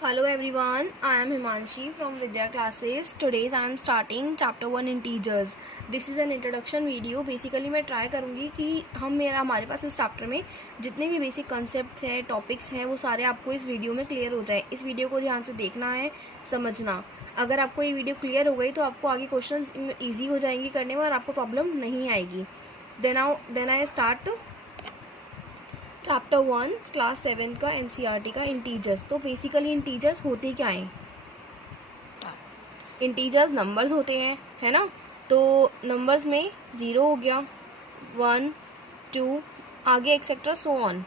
Hello everyone, I am Himanshi from Vidya Classes. Today I am starting chapter 1 integers. This is an introduction video. Basically मैं try करूँगी कि हमारे पास इस chapter में जितने भी बेसिक कॉन्सेप्ट्स हैं, टॉपिक्स हैं, वो सारे आपको इस वीडियो में क्लियर हो जाए. इस वीडियो को ध्यान से देखना है, समझना. अगर आपको ये वीडियो क्लियर हो गई तो आपको आगे क्वेश्चन ईजी हो जाएंगी करने में और आपको प्रॉब्लम नहीं आएगी. Then I start chapter 1 class 7 का एनसीईआरटी का इंटीजर्स. तो बेसिकली इंटीजर्स होते क्या हैं? इंटीजर्स नंबर्स होते हैं, है ना. तो नंबर्स में 0 हो गया, 1 2 आगे एक्सेट्रा सो ऑन.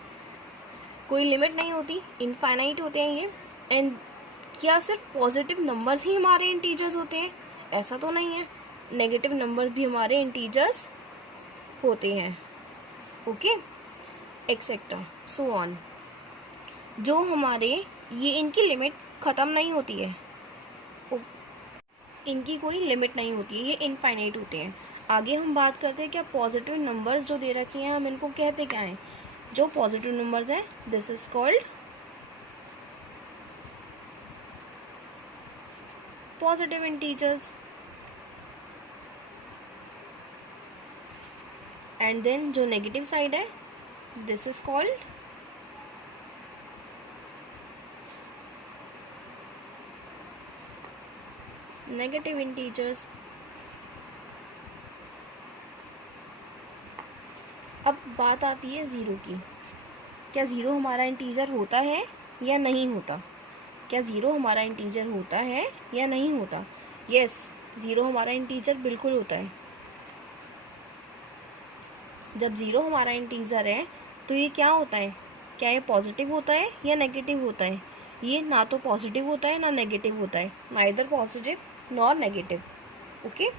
कोई लिमिट नहीं होती, इनफाइनाइट होते हैं ये. एंड क्या सिर्फ पॉजिटिव नंबर्स ही हमारे इंटीजर्स होते हैं? ऐसा तो नहीं है, नेगेटिव नंबर्स भी हमारे इंटीजर्स होते हैं. Okay, etcetera so on. जो हमारे ये इनकी लिमिट ख़त्म नहीं होती है, इनकी कोई लिमिट नहीं होती है, ये इनफाइनाइट होते हैं. आगे हम बात करते हैं क्या पॉजिटिव नंबर्स जो दे रखे हैं हम इनको कहते क्या हैं. जो पॉजिटिव नंबर्स हैं this is called positive integers. And then जो नेगेटिव साइड है this is called negative integers. अब बात आती है ज़ीरो की. क्या ज़ीरो हमारा इंटीजर होता है या नहीं होता? क्या ज़ीरो हमारा इंटीजर होता है या नहीं होता? यस, ज़ीरो हमारा इंटीजर बिल्कुल होता है. जब ज़ीरो हमारा इंटीजर है तो ये क्या होता है? क्या ये पॉजिटिव होता है या नेगेटिव होता है? ये ना तो पॉजिटिव होता है ना नेगेटिव होता है, neither positive nor negative. Okay,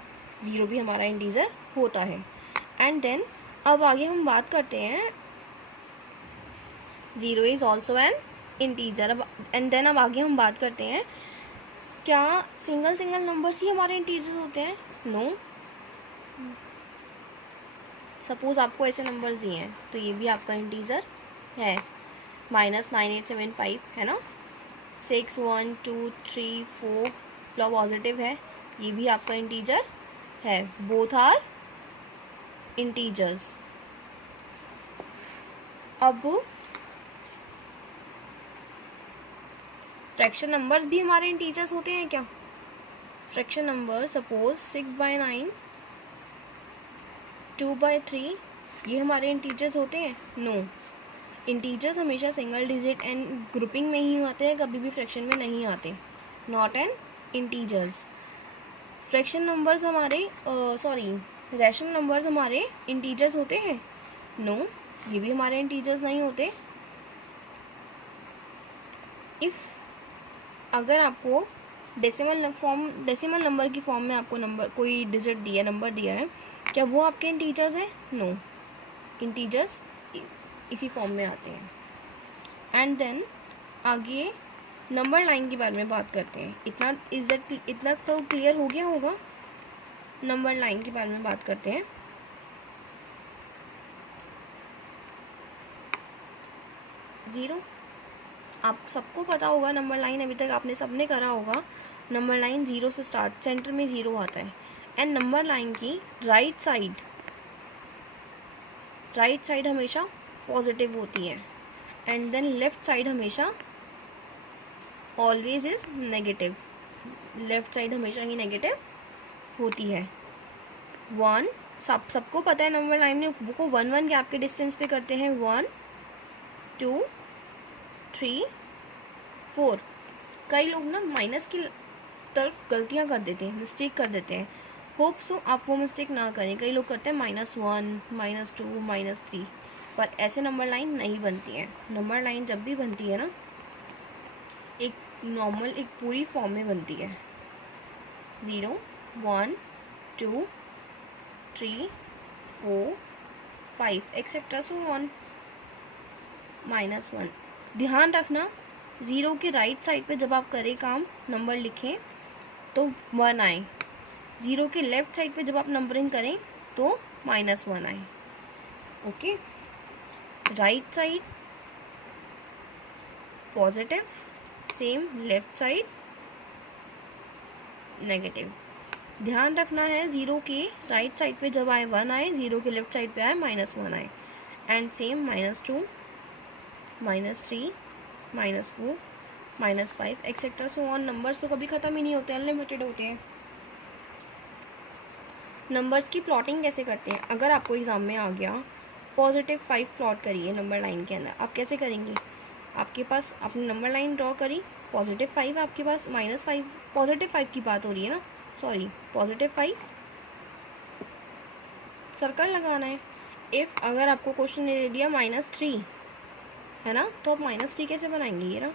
zero भी हमारा इंटीजर होता है. एंड देन अब आगे हम बात करते हैं zero is also an integer. अब एंड देन अब आगे हम बात करते हैं क्या सिंगल नंबर्स ही हमारे इंटीजर होते हैं? नो. सपोज़ आपको ऐसे नंबर्स दिए हैं तो ये भी आपका इंटीजर है. -9875 है ना, 6 1 2 3 4 पॉजिटिव है, ये भी आपका इंटीजर है. Both are integers. अब फ्रैक्शन नंबर्स भी हमारे इंटीजर्स होते हैं क्या? फ्रैक्शन नंबर सपोज 6/9 2/3 ये हमारे इंटीजर्स होते हैं? नो. इंटीजर्स हमेशा सिंगल डिजिट एंड ग्रुपिंग में ही आते हैं, कभी भी फ्रैक्शन में नहीं आते. Not an integers. Fraction numbers हमारे रैशनल नंबर्स हमारे इंटीजर्स होते हैं? नो, ये भी हमारे इंटीजर्स नहीं होते. इफ़ अगर आपको डेसिमल नंबर की फॉर्म में आपको नंबर कोई डिजिट दिया, नंबर दिया है, क्या वो आपके इंटीजर्स हैं? नो, इंटीजर्स इसी फॉर्म में आते हैं. एंड देन आगे नंबर लाइन के बारे में बात करते हैं. इतना तो क्लियर हो गया होगा. नंबर लाइन के बारे में बात करते हैं. ज़ीरो आप सबको पता होगा, नंबर लाइन अभी तक आपने सबने करा होगा. नंबर लाइन ज़ीरो से स्टार्ट, सेंटर में ज़ीरो आता है. एंड नंबर लाइन की राइट साइड हमेशा पॉजिटिव होती है. एंड देन लेफ्ट साइड हमेशा always is negative. Left side हमेशा ही नेगेटिव होती है. 1 सबको पता है नंबर लाइन में वो को 1 गैप के डिस्टेंस पे करते हैं. 1 2 3 4. कई लोग ना माइनस की तरफ गलतियां कर देते हैं, मिस्टेक कर देते हैं. होप सो आप वो मिस्टेक ना करें. कई लोग करते हैं -1 -2 -3, पर ऐसे नंबर लाइन नहीं बनती है. नंबर लाइन जब भी बनती है ना, एक नॉर्मल एक पूरी फॉर्म में बनती है. 0 1 2 3 4 5 एक्सेट्रा सो ऑन. -1. ध्यान रखना, ज़ीरो के राइट साइड पे जब आप करें काम, नंबर लिखें तो 1 आए. ज़ीरो के लेफ्ट साइड पे जब आप नंबरिंग करें तो -1 आए. Okay, right side positive, same left side negative. ध्यान रखना है ज़ीरो के राइट साइड पे जब आए 1 आए, ज़ीरो के लेफ्ट साइड पे आए -1 आए। And same -2, -3, -4, -5 etcetera so on. Numbers तो कभी ख़त्म ही नहीं होते, अनलिमिटेड होते हैं। नंबर्स की प्लॉटिंग कैसे करते हैं? अगर आपको एग्ज़ाम में आ गया +5 प्लॉट करिए नंबर लाइन के अंदर, आप कैसे करेंगे? आपके पास आपने नंबर लाइन ड्रॉ करी, +5 आपके पास, -5, +5 की बात हो रही है ना, सॉरी +5 सर्कल लगाना है। इफ़ अगर आपको क्वेश्चन दे दिया -3 है ना, तो आप -3 कैसे बनाएंगे? ये ना,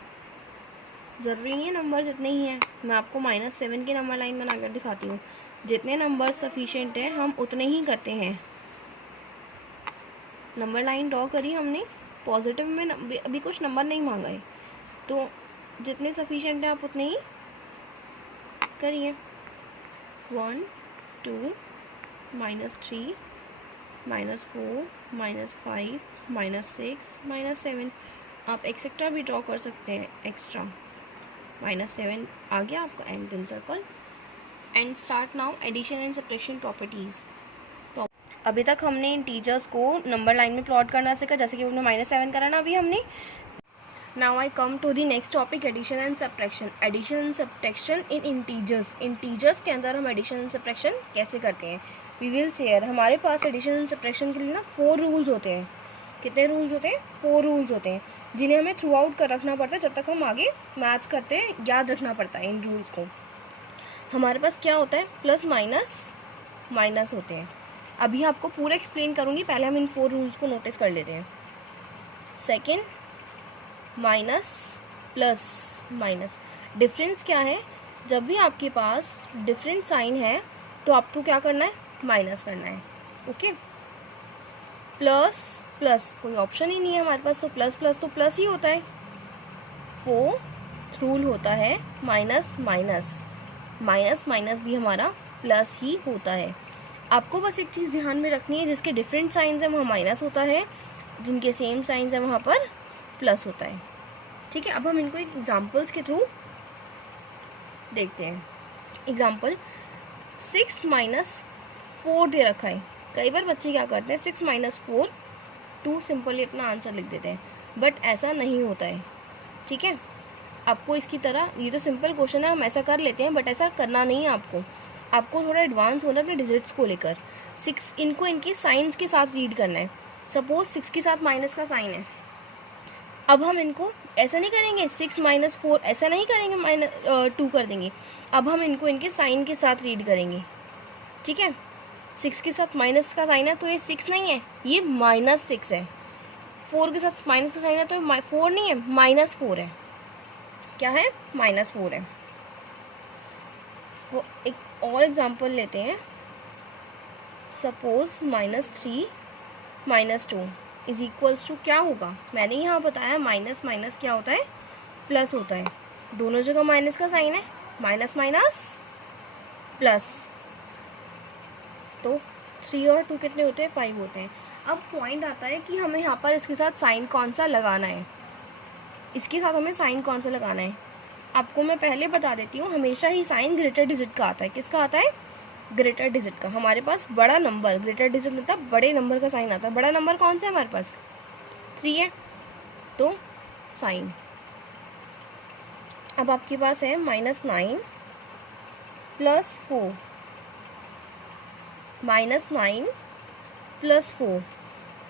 ज़रूरी नहीं है नंबर्स इतने ही हैं। मैं आपको -7 की नंबर लाइन बनाकर दिखाती हूँ। जितने नंबर सफिशिएंट हैं हम उतने ही करते हैं। नंबर लाइन ड्रॉ करी हमने, पॉजिटिव में अभी कुछ नंबर नहीं मांगा है, तो जितने सफिशिएंट हैं आप उतने ही करिए। 1, 2, -3, -4, -5, -6, -7। आप एक्सेट्रा भी ड्रॉ कर सकते हैं, एक्स्ट्रा। -7 आ गया आपका and then circle. And start now addition and subtraction properties. अभी तक हमने इंटीजर्स को नंबर लाइन में प्लॉट करना सीखा, जैसे कि हमने -7 करा ना अभी हमने। Now I come to the next topic, addition and subtraction. Addition and subtraction in integers. Integers के अंदर हम एडिशन एंड सब्ट्रैक्शन कैसे करते हैं? We will share. हमारे पास एडिशन एंड सब्ट्रैक्शन के लिए ना 4 रूल्स होते हैं। कितने रूल्स होते हैं? 4 रूल्स होते हैं, जिन्हें हमें थ्रू आउट कर रखना पड़ता है। जब तक हम आगे मैथ्स करते हैं याद रखना पड़ता है इन रूल्स को। हमारे पास क्या होता है? प्लस माइनस माइनस होते हैं। अभी आपको पूरा एक्सप्लेन करूँगी, पहले हम इन 4 रूल्स को नोटिस कर लेते हैं। Second, minus plus minus. Difference क्या है? जब भी आपके पास डिफरेंट साइन है तो आपको क्या करना है? माइनस करना है। ओके, प्लस प्लस कोई ऑप्शन ही नहीं है हमारे पास, तो प्लस प्लस तो प्लस ही होता है। फोर्थ रूल होता है माइनस माइनस। माइनस माइनस भी हमारा प्लस ही होता है। आपको बस एक चीज़ ध्यान में रखनी है, जिसके डिफरेंट साइंस हैं वहाँ माइनस होता है, जिनके सेम साइंस हैं वहाँ पर प्लस होता है। ठीक है, अब हम इनको एग्जांपल्स के थ्रू देखते हैं। एग्जांपल 6 - 4 दे रखा है। कई बार बच्चे क्या करते हैं, 6 - 4 2 सिंपली अपना आंसर लिख देते हैं, बट ऐसा नहीं होता है। ठीक है, आपको इसकी तरह, ये तो सिंपल क्वेश्चन है हम ऐसा कर लेते हैं, बट ऐसा करना नहीं है आपको थोड़ा एडवांस होना अपने डिजिट्स को लेकर। 6 इनको इनके साइंस के साथ रीड करना है। सपोज 6 के साथ माइनस का साइन है, अब हम इनको ऐसा नहीं करेंगे 6 - 4 ऐसा नहीं करेंगे, -2 कर देंगे। अब हम इनको इनके साइन के साथ रीड करेंगे। ठीक है, 6 के साथ माइनस का साइन है तो ये 6 नहीं है, ये -6 है। 4 के साथ माइनस का साइन है तो 4 नहीं है, -4 है। क्या है? -4 है। वो एक और एग्जांपल लेते हैं। सपोज -3 - 2 इज इक्वल्स टू क्या होगा? मैंने यहाँ बताया माइनस माइनस क्या होता है? प्लस होता है। दोनों जगह माइनस का साइन है, माइनस माइनस प्लस, तो 3 और 2 कितने होते हैं? 5 होते हैं। अब पॉइंट आता है कि हमें यहाँ पर इसके साथ साइन कौन सा लगाना है। इसके साथ हमें साइन कौन सा लगाना है आपको मैं पहले बता देती हूँ। हमेशा ही साइन ग्रेटर डिजिट का आता है। किसका आता है? ग्रेटर डिजिट का। हमारे पास बड़ा नंबर ग्रेटर डिजिट मतलब बड़े नंबर का साइन आता है। बड़ा नंबर कौन सा है हमारे पास? 3 है, तो साइन। अब आपके पास है -9 + 4, -9 + 4,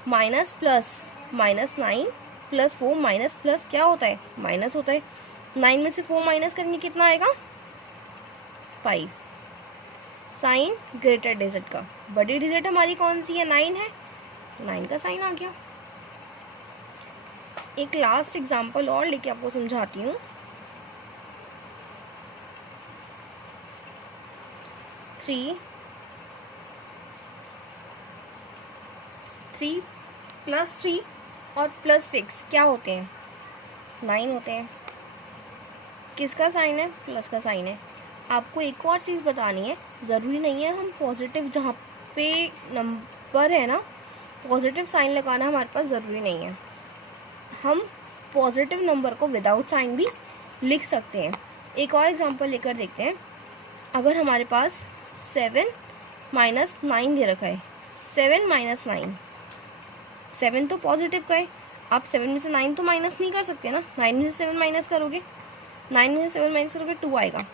माइनस प्लस -9 + 4 माइनस प्लस क्या होता है? माइनस होता है। 9 में से 4 माइनस करेंगे कितना आएगा? 5। साइन ग्रेटर डिजिट का। बड़ी डिजिट हमारी कौन सी है? 9 है, 9 का साइन आ गया। एक लास्ट एग्जांपल और लेके आपको समझाती हूँ। 3 + 3 और +6 क्या होते हैं? 9 होते हैं। किसका साइन है? प्लस का साइन है। आपको एक और चीज़ बतानी है, ज़रूरी नहीं है हम पॉजिटिव, जहाँ पे नंबर है ना पॉजिटिव साइन लगाना हमारे पास ज़रूरी नहीं है। हम पॉजिटिव नंबर को विदाउट साइन भी लिख सकते हैं। एक और एग्जांपल लेकर देखते हैं। अगर हमारे पास 7 माइनस 9 दे रखा है, 7 माइनस 9, 7 तो पॉजिटिव का है, आप 7 में से 9 तो माइनस नहीं कर सकते ना, 9 में से 7 माइनस करोगे, 9 में से 7 माइनस करोगे 2 आएगा,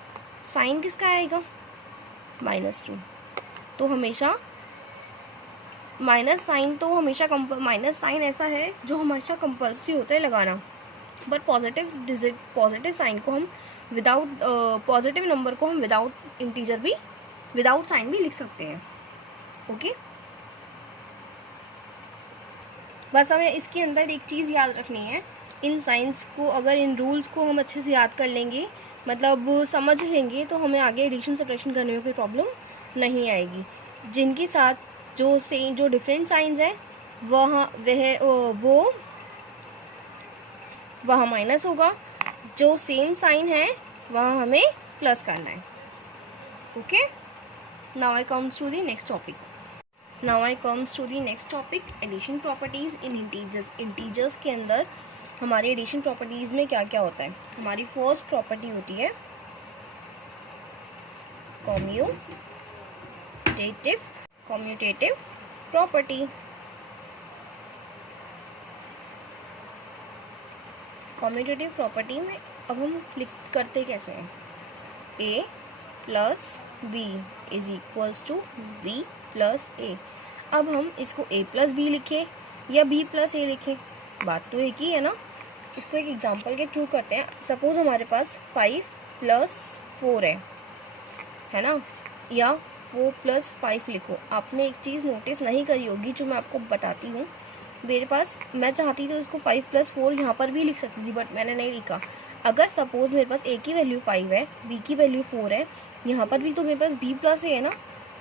साइन किसका आएगा, -2। तो हमेशा माइनस साइन माइनस साइन ऐसा है जो हमेशा कंपल्सरी होता है लगाना, पर पॉजिटिव साइन को हम विदाउट पॉजिटिव नंबर को हम विदाउट इंटीजर भी, विदाउट साइन भी लिख सकते हैं। ओके, बस हमें इसके अंदर एक चीज़ याद रखनी है, इन साइंस को, अगर इन रूल्स को हम अच्छे से याद कर लेंगे, मतलब समझ लेंगे, तो हमें आगे एडिशन सब्ट्रैक्शन करने में कोई प्रॉब्लम नहीं आएगी। जिनके साथ जो डिफरेंट साइंस है वहाँ माइनस होगा, जो सेम साइन है वहाँ हमें प्लस करना है। Okay, now I comes to the next topic, addition properties in integers. Integers के अंदर हमारे एडिशन प्रॉपर्टीज में क्या क्या होता है। हमारी फर्स्ट प्रॉपर्टी होती है कम्यूटेटिव प्रॉपर्टी। कम्यूटेटिव प्रॉपर्टी में अब हम करते कैसे हैं, a plus B is equals to b plus A. अब हम इसको a प्लस बी लिखें या b प्लस ए लिखें, बात तो एक ही है ना। इसको एक एग्जांपल के थ्रू करते हैं। सपोज हमारे पास 5 प्लस 4 है ना, या 4 प्लस 5 लिखो। आपने एक चीज़ नोटिस नहीं करी होगी जो मैं आपको बताती हूँ। मेरे पास, मैं चाहती तो इसको 5 प्लस 4 यहाँ पर भी लिख सकती थी, बट मैंने नहीं लिखा। अगर सपोज मेरे पास a की वैल्यू 5 है, b की वैल्यू 4 है, यहाँ पर भी तो मेरे पास b प्लस है ना,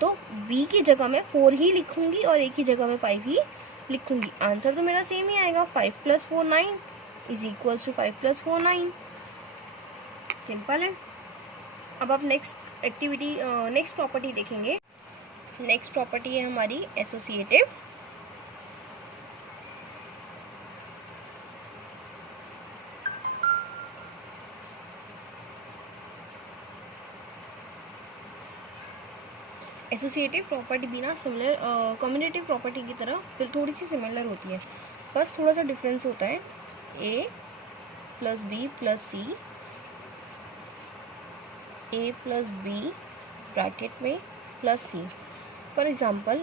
तो b की जगह मैं 4 ही लिखूंगी और a की जगह मैं 5 ही लिखूंगी। आंसर तो मेरा सेम ही आएगा, 5 plus 4 9 is equals to 5 plus 4 9। Simple है। अब आप नेक्स्ट प्रॉपर्टी देखेंगे। नेक्स्ट प्रॉपर्टी है हमारी एसोसिएटिव। एसोसिएटिव प्रॉपर्टी भी ना सिमिलर कम्यूटेटिव प्रॉपर्टी की तरह थोड़ी सी सिमिलर होती है, बस थोड़ा सा डिफरेंस होता है। a plus B plus C, a plus B bracket में प्लस सी। फॉर एग्जांपल,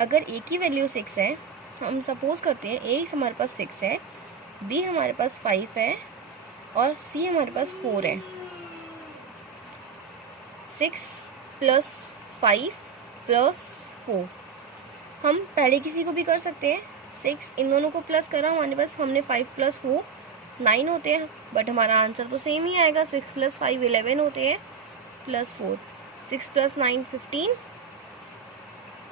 अगर a की वैल्यू 6 है, हम सपोज करते हैं a हमारे पास 6 है, b हमारे पास 5 है और c हमारे पास 4 है। 6 प्लस 5 प्लस 4, हम पहले किसी को भी कर सकते हैं। 6 इन दोनों को प्लस करा, हमारे पास हमने 5 प्लस 4 9 होते हैं, बट हमारा आंसर तो सेम ही आएगा। 6 प्लस 5 11 होते हैं प्लस 4, 6 प्लस 9 15,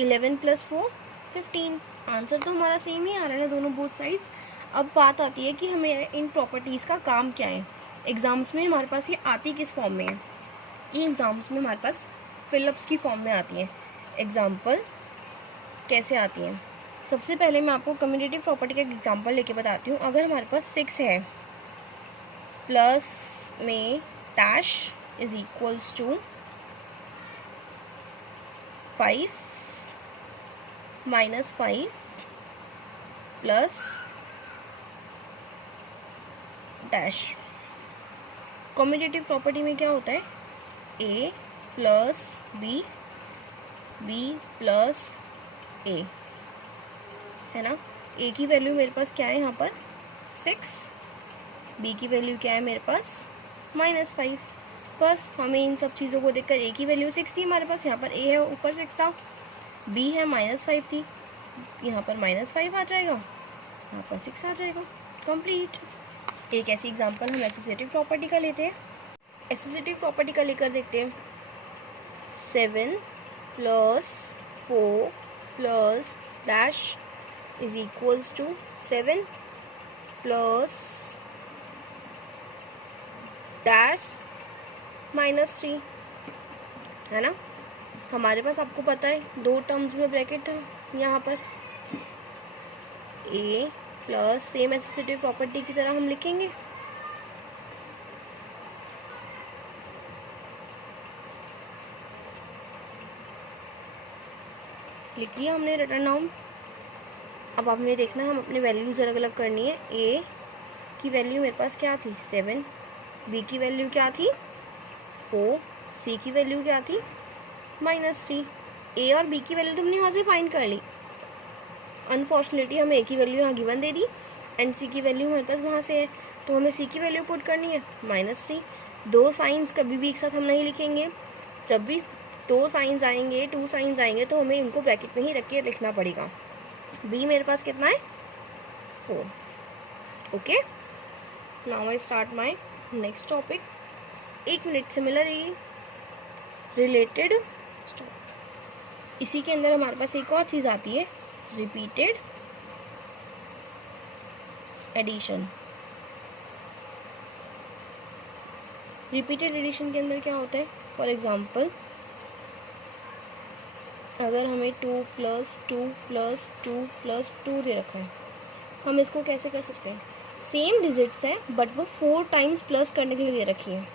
11 प्लस 4 15। आंसर तो हमारा सेम ही आ रहा है दोनों, बोथ साइड्स। अब बात आती है कि हमें इन प्रॉपर्टीज़ का काम क्या है। एग्ज़ाम्स में हमारे पास ये आती किस फॉर्म में है, ये एग्ज़ाम्स में हमारे पास फिलअप्स की फॉर्म में आती हैं। एग्जाम्पल कैसे आती हैं, सबसे पहले मैं आपको कम्यूटेटिव प्रॉपर्टी का एक एग्जाम्पल लेके बताती हूँ। अगर हमारे पास 6 है, प्लस में dash is equals to 5 minus 5 plus dash. Commutative property में क्या होता है, a plus B, B plus A, है ना। a की वैल्यू मेरे पास क्या है यहाँ पर 6, b की वैल्यू क्या है मेरे पास -5। बस हमें इन सब चीज़ों को देखकर a की वैल्यू 6 थी हमारे पास, यहाँ पर a है ऊपर 6 था, b है -5 थी, यहाँ पर -5 आ जाएगा, यहाँ पर 6 आ जाएगा, कंप्लीट। एक ऐसी एग्जांपल हम एसोसिएटिव प्रॉपर्टी का लेते हैं। एसोसिएटिव प्रॉपर्टी का लेकर देखते हैं। 7 plus 4 plus dash is equals to 7 plus dash -3, है ना। हमारे पास, आपको पता है, दो टर्म्स में ब्रैकेट है यहाँ पर। a plus same associative property की तरह हम लिखेंगे लिख लिया हमने रिटर्न नाउन। अब आपने देखना है हम अपनी वैल्यूज़ अलग अलग करनी है। ए की वैल्यू मेरे पास क्या थी 7, बी की वैल्यू क्या थी 4, सी की वैल्यू क्या थी -3। ए और बी की वैल्यू तुमने यहाँ से फाइंड कर ली। अनफॉर्चुनेटली हमें ए की वैल्यू यहाँ गिवन दे दी एंड सी की वैल्यू हमारे पास वहाँ से है, तो हमें सी की वैल्यू पुट करनी है -3। दो साइंस कभी भी एक साथ हम नहीं लिखेंगे। जब भी दो साइंस आएंगे, टू साइंस आएंगे, तो हमें इनको ब्रैकेट में ही रख के लिखना पड़ेगा। बी मेरे पास कितना है 4। Okay, now I start my next topic. 1 minute, similarly related. इसी के अंदर हमारे पास एक और चीज़ आती है, रिपीटेड एडिशन। रिपीटेड एडिशन के अंदर क्या होता है, फॉर एग्जांपल अगर हमें 2 + 2 + 2 + 2 दे रखा है, हम इसको कैसे कर सकते हैं, सेम डिजिट्स है बट वो 4 टाइम्स प्लस करने के लिए दे रखी है।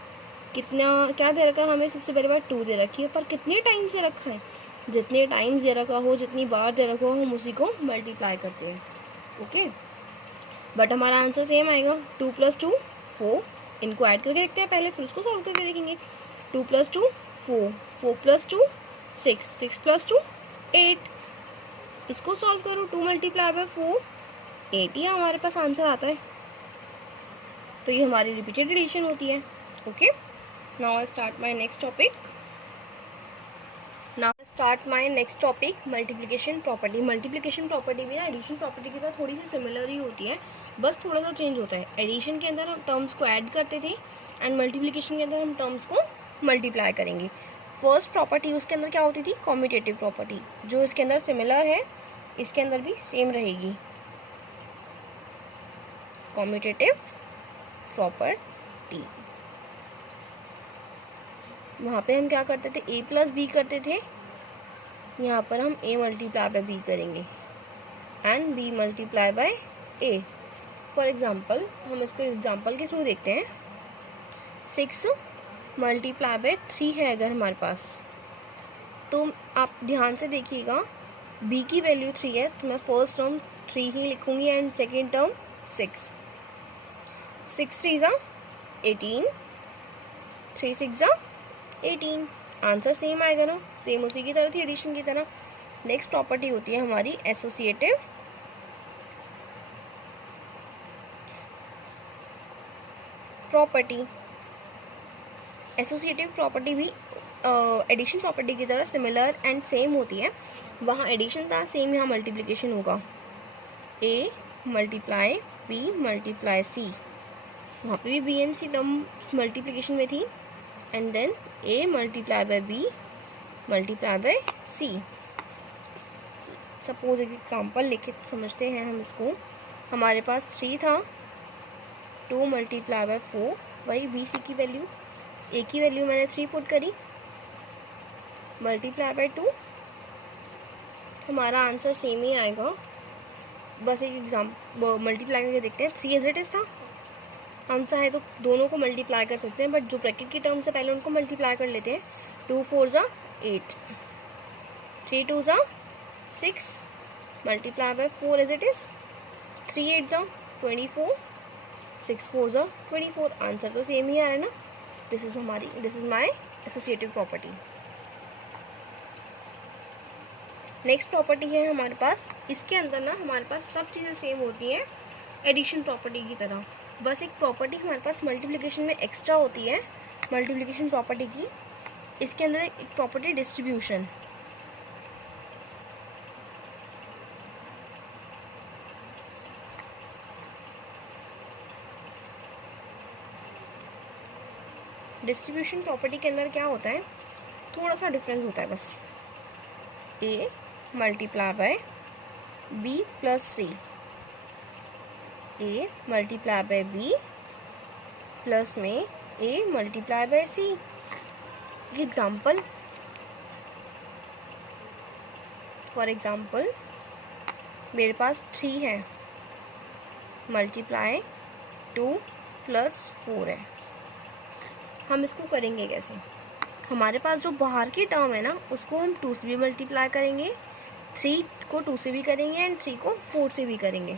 कितना क्या दे रखा है हमें, सबसे पहले बार 2 दे रखी है, पर कितने टाइम्स दे रखा है, जितने टाइम्स दे रखा हो, जितनी बार दे रखा हो, हम उसी को मल्टीप्लाई करते हैं। ओके, बट हमारा आंसर सेम आएगा, 2 + 2 4। इनको ऐड करके देखते हैं पहले, फिर उसको सॉल्व करके देखेंगे। 2 + 2 4, 4 + 2 6, 6 + 2 8। इसको सॉल्व करो, 2 × 4 8 ही हमारे पास आंसर आता है। तो ये हमारी रिपीटेड एडिशन होती है। Okay, now I start my next topic. Multiplication property. Multiplication property भी ना एडिशन प्रॉपर्टी की तरह थोड़ी सी सिमिलर ही होती है, बस थोड़ा सा चेंज होता है। एडिशन के अंदर हम टर्म्स को ऐड करते थे एंड मल्टीप्लिकेशन के अंदर हम टर्म्स को मल्टीप्लाई करेंगे। फर्स्ट प्रॉपर्टी उसके अंदर क्या होती थी, कॉम्यूटेटिव प्रॉपर्टी, जो इसके अंदर सिमिलर है इसके अंदर भी सेम रहेगी, कॉम्यूटेटिव प्रॉपर्टी। वहाँ पे हम क्या करते थे, a + b करते थे, यहाँ पर हम a × b करेंगे and b × a। For example हम इसको एग्जाम्पल के थ्रू देखते हैं। 6 × 3 है अगर हमारे पास, तो आप ध्यान से देखिएगा, b की वैल्यू 3 है, तो मैं फर्स्ट टर्म 3 ही लिखूंगी and second term 6। 6 3 = 18, 3 6 = 18। Answer same आएगा ना, सेम उसी की तरह थी एडिशन की तरह। नेक्स्ट प्रॉपर्टी होती है हमारी एसोसिएटिव प्रॉपर्टी। एसोसिएटिव प्रॉपर्टी भी एडिशन प्रॉपर्टी की तरह सिमिलर एंड सेम होती है। वहाँ एडिशन था सेम, यहाँ मल्टीप्लिकेशन होगा, a × b × c। वहाँ पे भी b and c term multiplication में थी and then a × b × c। Suppose एक एग्जाम्पल लेके समझते हैं हम इसको। हमारे पास 3 था, 2 × 4, वही b c की वैल्यू, a की वैल्यू मैंने 3 पुट करी, × 2, हमारा आंसर सेम ही आएगा। बस एक एग्जाम्पल मल्टीप्लाई करके देखते हैं। 3 एज इट इज़ था, हम चाहे तो दोनों को मल्टीप्लाई कर सकते हैं, बट जो ब्रैकेट की टर्म से पहले उनको मल्टीप्लाई कर लेते हैं। 2 4 = 8, 3 2 = 6, × 4 एज इट इज़, 3 8 = 24, 6 4 = 24। आंसर तो सेम ही आ रहा है ना। This is my associative property. Next property है हमारे पास, इसके अंदर ना हमारे पास सब चीज़ें सेम होती हैं एडिशन प्रॉपर्टी की तरह, बस एक प्रॉपर्टी हमारे पास मल्टीप्लिकेशन में एक्स्ट्रा होती है मल्टीप्लिकेशन प्रॉपर्टी की। इसके अंदर एक प्रॉपर्टी डिस्ट्रीब्यूशन। डिस्ट्रीब्यूशन प्रॉपर्टी के अंदर क्या होता है, थोड़ा सा डिफरेंस होता है बस। a × b + c, a × b plus में a × c। Example, for example मेरे पास 3 है, × 2 + 4 है। हम इसको करेंगे कैसे, हमारे पास जो बाहर की टर्म है ना उसको हम 2 से भी मल्टीप्लाई करेंगे 3 को 2 से भी करेंगे एंड 3 को 4 से भी करेंगे।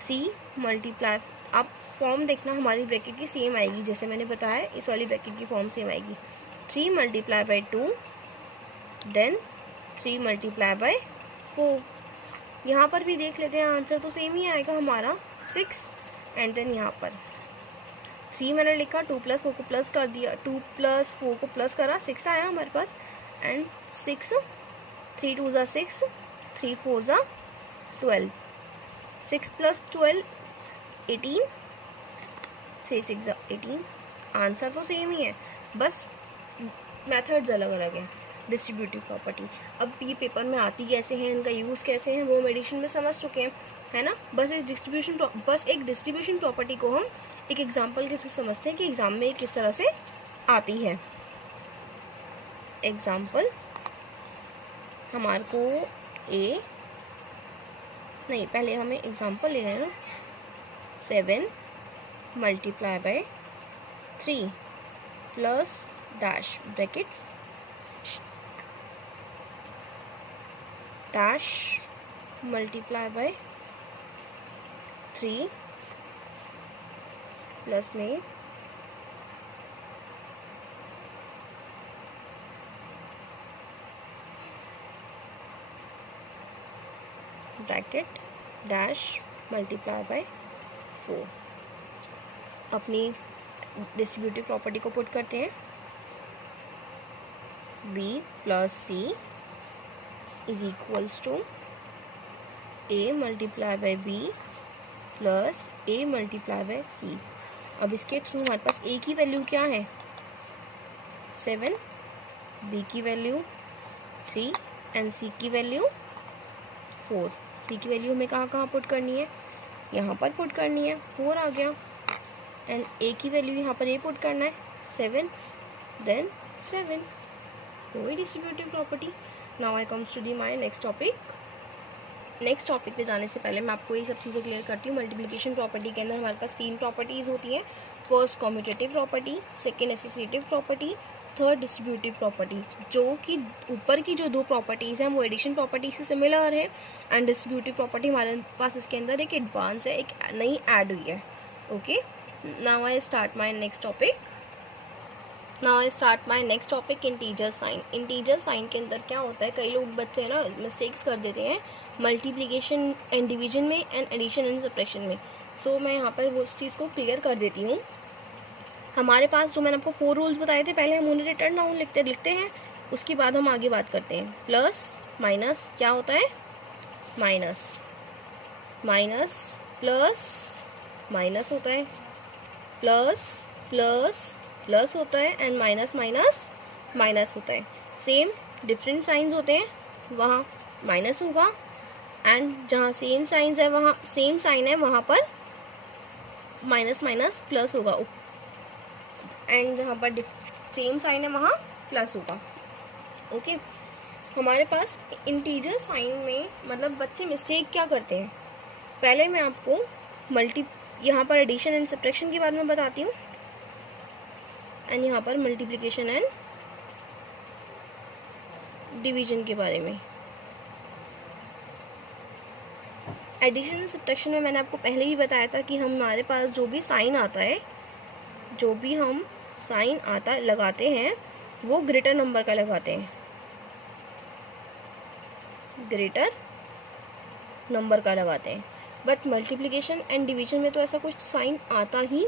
3 मल्टीप्लाई, आप फॉर्म देखना हमारी ब्रैकेट की सेम आएगी, जैसे मैंने बताया इस वाली ब्रैकेट की फॉर्म सेम आएगी। 3 multiply by 2 then 3 multiply by 4। यहाँ पर भी देख लेते हैं, आंसर तो सेम ही आएगा हमारा 6। एंड देन यहाँ पर 3 मैंने लिखा, 2 प्लस 4 को प्लस कर दिया, 2 प्लस 4 को प्लस करा, 6 आया हमारे पास। एंड 6, 3 2 ज़ा 6, 3 4 ज़ा 12, 6 प्लस 12 18, 3 6 ज़ा 18। आंसर तो सेम ही है, बस मेथड्स अलग अलग है। डिस्ट्रीब्यूटिव प्रॉपर्टी, अब ये पेपर में आती कैसे हैं, इनका यूज़ कैसे हैं, वो हम एडिशन में समझ चुके हैं, है ना। बस एक डिस्ट्रीब्यूशन प्रॉपर्टी को हम एक एग्जांपल के थ्रू समझते हैं कि एग्जाम में किस तरह से आती है। एग्जांपल हमारे को पहले हमें एग्जांपल लेना है ना। 7 multiply by 3 plus dash bracket dash multiply by 3 plus में ब्रैकेट डैश मल्टीप्लाई बाय 4। अपनी डिस्ट्रीब्यूटिव प्रॉपर्टी को पुट करते हैं। b plus c is equals to a multiply by b plus a multiply by c। अब इसके through हमारे पास a की value क्या है 7, b की वैल्यू 3 एंड c की वैल्यू 4। c की वैल्यू हमें कहाँ पुट करनी है, यहाँ पर पुट करनी है, 4 आ गया। एंड a की वैल्यू यहाँ पर a पुट करना है 7, देन 7। वही distributive property. Now I comes to the my next topic. Next topic पे जाने से पहले मैं आपको ये सब चीज़ें क्लियर करती हूँ। मल्टीप्लिकेशन प्रॉपर्टी के अंदर हमारे पास 3 प्रॉपर्टीज़ होती हैं। First commutative property, second associative property, third distributive property. जो कि ऊपर की जो 2 प्रॉपर्टीज़ हैं वो एडिशन प्रॉपर्टी से सिमिलर है, एंड डिस्ट्रीब्यूटिव प्रॉपर्टी हमारे पास इसके अंदर एक एडवांस है, एक नई ऐड हुई है। Okay, now I start my next topic integer sign. Integer sign के अंदर क्या होता है, कई लोग बच्चे ना मिस्टेक्स कर देते हैं मल्टीप्लिकेशन एंड डिवीजन में एंड एडिशन एंड सब्ट्रैक्शन में। सो मैं यहाँ पर वो उस चीज़ को क्लियर कर देती हूँ। हमारे पास जो मैंने आपको 4 रूल्स बताए थे, पहले हम उन्हें रिटर्न डाउन लिखते हैं, उसके बाद हम आगे बात करते हैं। प्लस माइनस क्या होता है, माइनस प्लस माइनस होता है, प्लस प्लस प्लस होता है, एंड माइनस माइनस होता है। सेम डिफरेंट साइंस होते हैं, वहाँ माइनस होगा, एंड जहाँ सेम साइंस है वहाँ सेम साइन है वहाँ पर माइनस प्लस होगा, एंड जहाँ पर सेम साइन है वहाँ प्लस होगा। ओके, हमारे पास इंटीजर साइन में मतलब बच्चे मिस्टेक क्या करते हैं, पहले मैं आपको यहाँ पर एडिशन एंड सब्ट्रैक्शन के बारे में बताती हूँ, एंड यहाँ पर मल्टीप्लिकेशन एंड डिवीजन के बारे में। एडिशन एंड सब्ट्रैक्शन में मैंने आपको पहले ही बताया था कि हमारे पास जो भी साइन आता है, जो भी हम साइन लगाते हैं वो ग्रेटर नंबर का लगाते हैं, ग्रेटर नंबर का लगाते हैं। बट मल्टीप्लिकेशन एंड डिवीजन में तो ऐसा कुछ साइन आता ही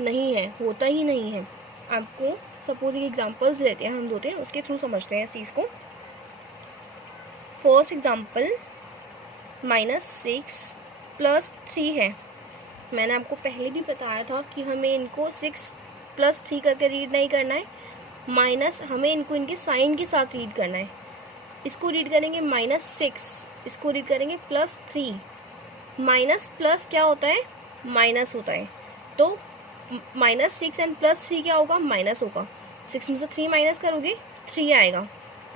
नहीं है, होता ही नहीं है। आपको सपोज ये एग्जांपल्स लेते हैं हम 2-3, उसके थ्रू समझते हैं इस चीज़ को। फर्स्ट एग्जांपल -6 + 3 है। मैंने आपको पहले भी बताया था कि हमें इनको 6 + 3 करके रीड नहीं करना है, माइनस हमें इनको इनके साइन के साथ रीड करना है। इसको रीड करेंगे -6, इसको रीड करेंगे +3। माइनस प्लस क्या होता है, माइनस होता है, तो -6 एंड +3 क्या होगा, माइनस होगा। 6 में से 3 माइनस करोगे 3 आएगा,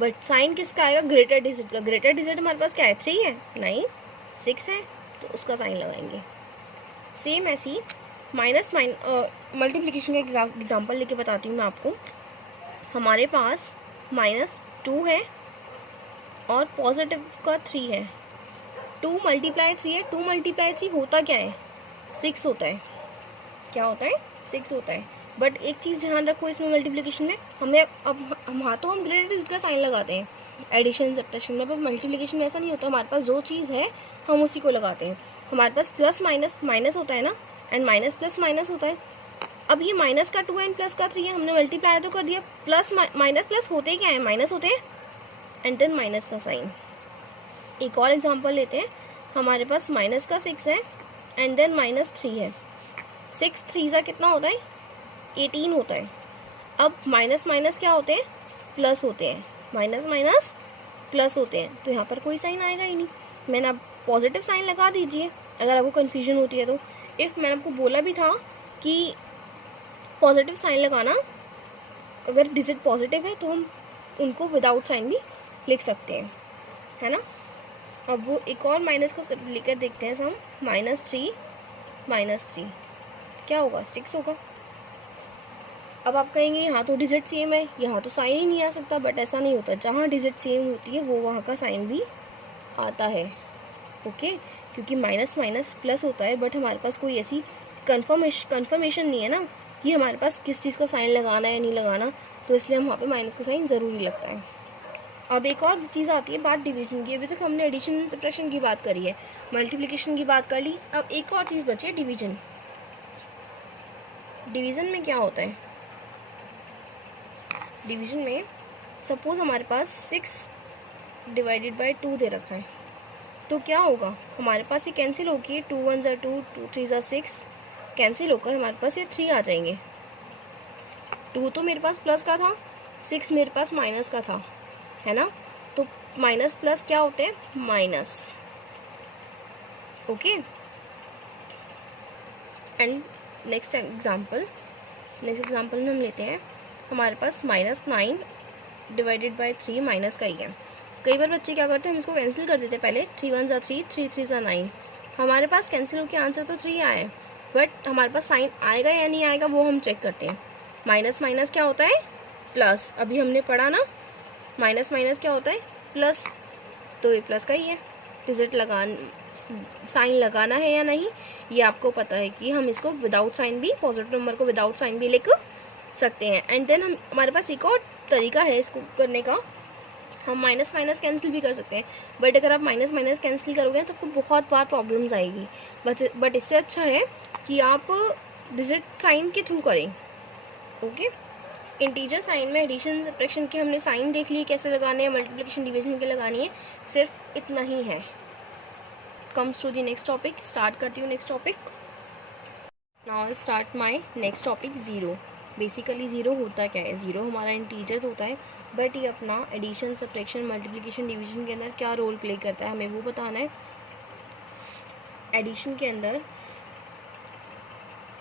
बट साइन किसका आएगा, ग्रेटर डिजिट का। ग्रेटर डिजिट हमारे पास क्या है, 3 है, नहीं 6 है, तो उसका साइन लगाएंगे। सेम ऐसी मल्टीप्लिकेशन का एग्जांपल लेके बताती हूँ मैं आपको। हमारे पास -2 है और पॉजिटिव का 3 है। 2 मल्टीप्लाई 3 है, 2 मल्टीप्लाई 3 होता क्या है, 6 होता है। क्या होता है, 6 होता है। बट एक चीज़ ध्यान रखो इसमें मल्टीप्लिकेशन में, हमें अब हम हाँ तो हम ग्रेटेड डिजिट का साइन लगाते हैं एडिशन सब्ट्रैक्शन में, पर मल्टीप्लिकेशन में ऐसा नहीं होता। हमारे पास जो चीज़ है हम उसी को लगाते हैं। हमारे पास प्लस माइनस माइनस होता है ना, एंड माइनस प्लस माइनस होता है। अब ये माइनस का 2 एंड प्लस का 3 है, हमने मल्टीप्लाई तो कर दिया। प्लस माइनस प्लस होते क्या है, माइनस होते हैं, एंड देन माइनस का साइन। एक और एग्जांपल लेते हैं। हमारे पास माइनस का 6 है एंड देन माइनस 3 है। 6 3 का कितना होता है, 18 होता है। अब माइनस माइनस क्या होते हैं, प्लस होते हैं। माइनस माइनस प्लस होते हैं, तो यहाँ पर कोई साइन आएगा ही नहीं। मैंने अब पॉजिटिव साइन लगा दीजिए अगर आपको कन्फ्यूजन होती है तो। इफ़ मैंने आपको बोला भी था कि पॉजिटिव साइन लगाना, अगर डिजिट पॉजिटिव है तो हम उनको विदाउट साइन भी लिख सकते हैं, है ना। अब वो एक और माइनस का लेकर देखते हैं हम। माइनस थ्री क्या होगा, 6 होगा। अब आप कहेंगे यहाँ तो डिजिट सेम है, यहाँ तो साइन ही नहीं आ सकता, बट ऐसा नहीं होता। जहाँ डिजिट सेम होती है वो वहाँ का साइन भी आता है, ओके। क्योंकि माइनस माइनस प्लस होता है, बट हमारे पास कोई ऐसी कन्फर्मेशन नहीं है ना कि हमारे पास किस चीज़ का साइन लगाना है या नहीं लगाना, तो इसलिए हम वहाँ पे माइनस का साइन ज़रूरी लगता है। अब एक और चीज़ आती है बात डिवीजन की। अभी तक हमने एडिशन सब्ट्रैक्शन की बात करी है, मल्टीप्लिकेशन की बात कर ली। अब एक और चीज़ बची है, डिवीजन। डिवीजन में क्या होता है, डिवीजन में सपोज हमारे पास 6 डिवाइडेड बाय 2 दे रखा है, तो क्या होगा, हमारे पास ये कैंसिल होगी। 2 1 ज़ा 2, 2 3 ज़ा 6, कैंसिल होकर हमारे पास ये 3 आ जाएंगे। 2 तो मेरे पास प्लस का था, 6 मेरे पास माइनस का था, है ना। तो माइनस प्लस क्या होते हैं, minus, okay. And next example में हम लेते हैं। हमारे पास -9 डिवाइडेड बाय 3 माइनस का ही है। कई बार बच्चे क्या करते हैं, हम इसको कैंसिल कर देते हैं पहले। 3 1 ज़ा 3, 3 3 ज़ा 9। हमारे पास कैंसिल होकर आंसर तो 3 आया है, बट हमारे पास साइन आएगा या नहीं आएगा वो हम चेक करते हैं। माइनस माइनस क्या होता है, प्लस। अभी हमने पढ़ा ना, माइनस माइनस क्या होता है, प्लस। तो ये प्लस का ही है। डिजिट साइन लगाना है या नहीं ये आपको पता है कि हम इसको विदाउट साइन भी, पॉजिटिव नंबर को विदाउट साइन भी लिख सकते हैं। एंड देन हमारे पास एक और तरीका है इसको करने का, हम माइनस माइनस कैंसिल भी कर सकते हैं। बट अगर आप माइनस माइनस कैंसिल करोगे तो आपको बहुत बार प्रॉब्लम्स आएगी। बट इससे अच्छा है कि आप डिजिट साइन के थ्रू करें, ओके। इंटीजर साइन में एडिशन सब्ट्रैक्शन के हमने साइन देख लिए कैसे लगाने हैं, मल्टीप्लिकेशन डिवीजन के लगानी है, सिर्फ इतना ही है। Comes to the next topic, start करती हूँ next topic. Now start my next topic, zero. Basically zero होता क्या है, ज़ीरो हमारा इंटीजर होता है, बट ये अपना एडिशन सब्ट्रैक्शन मल्टीप्लिकेशन डिवीजन के अंदर क्या रोल प्ले करता है हमें वो बताना है। एडिशन के अंदर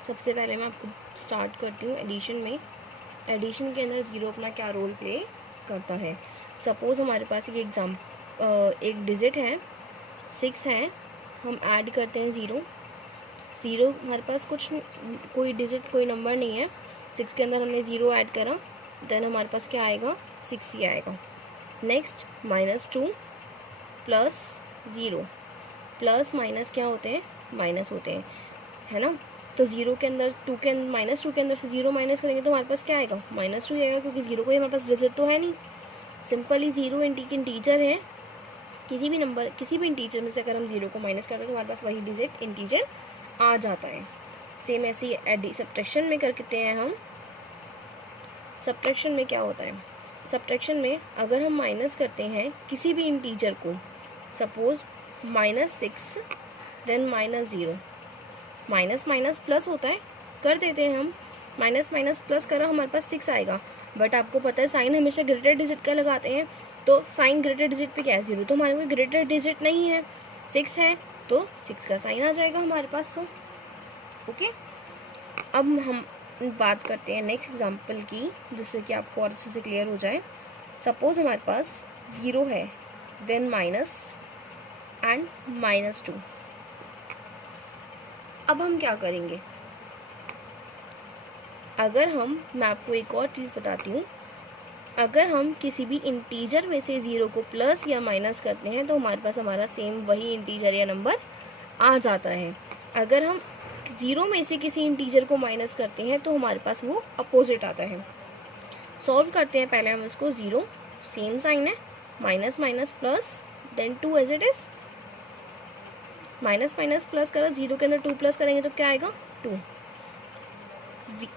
सबसे पहले मैं आपको स्टार्ट करती हूँ एडिशन में। एडिशन के अंदर ज़ीरो अपना क्या रोल प्ले करता है। सपोज़ हमारे पास एक डिजिट है, 6 है, हम ऐड करते हैं ज़ीरो। हमारे पास कोई डिजिट कोई नंबर नहीं है, 6 के अंदर हमने ज़ीरो ऐड करा, देन हमारे पास क्या आएगा, 6 ही आएगा। नेक्स्ट -2 प्लस 0, प्लस माइनस क्या होते हैं, माइनस होते हैं, है ना। तो ज़ीरो के अंदर -2 के अंदर से 0 माइनस करेंगे तो हमारे पास क्या आएगा, -2 आएगा, क्योंकि ज़ीरो कोई हमारे पास डिजिट तो है नहीं। सिंपली ज़ीरो इंटीजर है, किसी भी इंटीजर में से अगर हम 0 को माइनस करते हैं तो हमारे पास वही डिजिट इंटीजर आ जाता है। सेम ऐसे ही सब्ट्रैक्शन में करते हैं हम। सब्ट्रैक्शन में क्या होता है, सब्ट्रैक्शन में अगर हम माइनस करते हैं किसी भी इंटीजर को, suppose -6 then -0, minus minus plus होता है, कर देते हैं हम, माइनस माइनस प्लस करा हमारे पास 6 आएगा। बट आपको पता है साइन हमेशा ग्रेटर डिजिट का लगाते हैं, तो साइन ग्रेटर डिजिट पे क्या है, 0, तो हमारे पास ग्रेटर डिजिट नहीं है, 6 है, तो 6 का साइन आ जाएगा हमारे पास। तो ओके, अब हम बात करते हैं नेक्स्ट एग्जांपल की, जिससे कि आपको और अच्छे से क्लियर हो जाए। सपोज हमारे पास 0 है, देन माइनस एंड -2। अब हम क्या करेंगे, मैं आपको एक और चीज़ बताती हूँ। अगर हम किसी भी इंटीजर में से 0 को प्लस या माइनस करते हैं तो हमारे पास हमारा सेम वही इंटीजर या नंबर आ जाता है। अगर हम 0 में से किसी इंटीजर को माइनस करते हैं तो हमारे पास वो अपोजिट आता है। सॉल्व करते हैं, पहले हम इसको 0, सेम साइन है, minus minus plus, then 2 as it is, minus minus plus करा, 0 के अंदर 2 प्लस करेंगे तो क्या आएगा 2।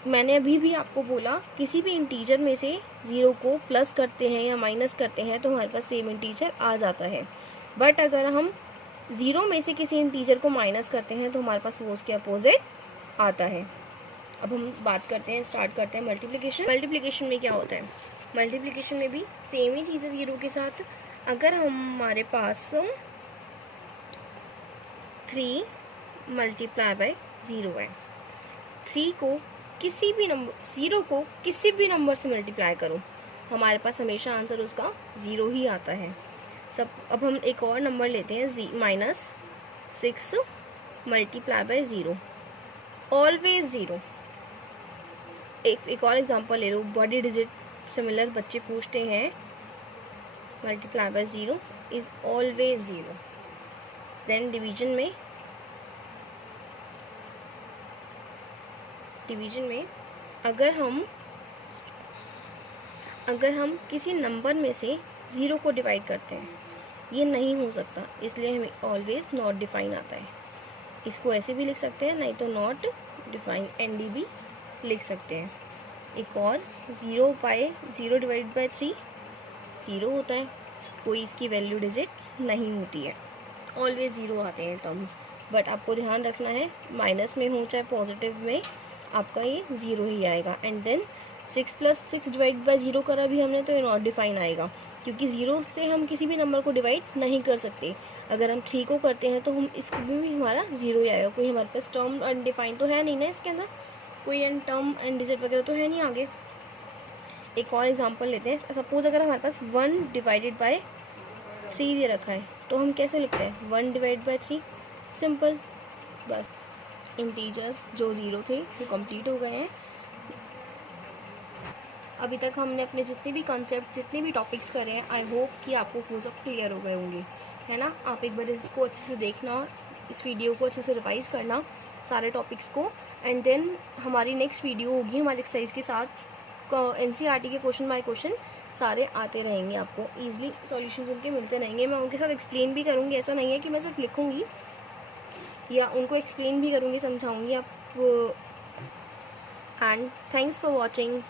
मैंने अभी भी आपको बोला किसी भी इंटीजर में से 0 को प्लस करते हैं या माइनस करते हैं तो हमारे पास सेम इंटीजर आ जाता है। बट अगर हम 0 में से किसी इंटीजर को माइनस करते हैं तो हमारे पास वो उसके अपोजिट आता है। अब हम बात करते हैं, स्टार्ट करते हैं मल्टीप्लिकेशन। मल्टीप्लिकेशन में क्या होता है, मल्टीप्लिकेशन में भी सेम ही चीज़ है 0 के साथ। अगर हमारे पास 3 मल्टीप्लाई बाय 0 है, 3 को किसी भी नंबर 0 को किसी भी नंबर से मल्टीप्लाई करो, हमारे पास हमेशा आंसर उसका 0 ही आता है सब। अब हम एक और नंबर लेते हैं, -6 मल्टीप्लाई बाय 0, ऑलवेज 0। एक और एग्जांपल ले लो, बॉडी डिजिट सिमिलर बच्चे पूछते हैं, multiply by 0 is always 0। Then division में अगर हम किसी नंबर में से 0 को डिवाइड करते हैं, ये नहीं हो सकता, इसलिए हमें ऑलवेज नॉट डिफाइन आता है। इसको ऐसे भी लिख सकते हैं, नहीं तो नॉट डिफाइन ND भी लिख सकते हैं। एक और 0 डिवाइड बाय 3 0 होता है, कोई इसकी वैल्यू डिजिट नहीं होती है, ऑलवेज 0 आते हैं टर्म्स। बट आपको ध्यान रखना है, माइनस में हो चाहे पॉजिटिव में, आपका ये 0 ही आएगा। एंड देन 6 + 6 डिवाइड बाय 0 करा भी हमने तो ये नॉट डिफाइन आएगा, क्योंकि 0 से हम किसी भी नंबर को डिवाइड नहीं कर सकते। अगर हम 3 को करते हैं तो हम इसको भी हमारा 0 ही आएगा, कोई हमारे पास टर्म अनडिफाइन तो है नहीं ना, इसके अंदर कोई एन टर्म एंड डिजिट वगैरह तो है नहीं आगे। एक और एग्जांपल लेते हैं, सपोज अगर हमारे पास 1 डिवाइडेड बाय 3 दे रखा है तो हम कैसे लिखते हैं, 1 डिवाइड बाय 3, सिंपल। बस इंटीजर्स जो 0 थे वो कंप्लीट हो गए हैं। अभी तक हमने अपने जितने भी कॉन्सेप्ट, जितने भी टॉपिक्स करे हैं, आई होप कि आपको वो सब क्लियर हो गए होंगे, है ना। आप एक बार इसको अच्छे से देखना, इस वीडियो को अच्छे से रिवाइज़ करना सारे टॉपिक्स को, एंड देन हमारी नेक्स्ट वीडियो होगी हमारी एक्सरसाइज के साथ। NCERT के क्वेश्चन बाय क्वेश्चन सारे आते रहेंगे, आपको ईजिली सॉल्यूशंस उनके मिलते रहेंगे। मैं उनके साथ एक्सप्लेन भी करूँगी, ऐसा नहीं है कि मैं सिर्फ लिखूँगी, या उनको एक्सप्लेन भी करूँगी, समझाऊँगी आप। And thanks for watching.